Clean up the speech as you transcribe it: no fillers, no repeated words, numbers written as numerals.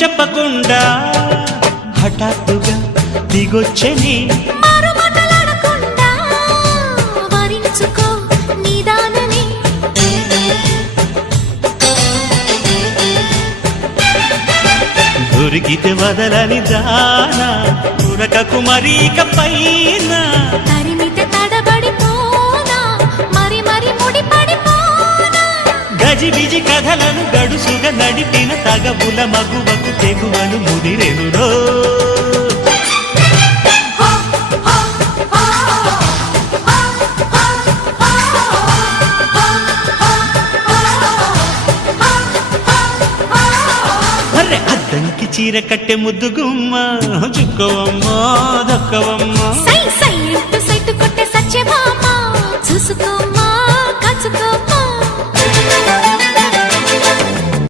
చెప్పకుండా హఠాత్తుగా దిగొచ్చని దొరికితే వదలని దానా ఉరకకు మరీక పైన తరిమితే తడబడిపోనా మరి మరి ముడిపడిపోనా గజిబిజి కథలను గడుసుగా నడిపిన తగవుల మగువకు తెగువను ముదిరెనురో అద్దంకి చీర కట్టె ముద్దు గుమ్మ చుక్కవమ్మ దక్కవమ్మ సై సై అంటూ సైటు కొట్టే సత్యభామ చూసుకోమ్మ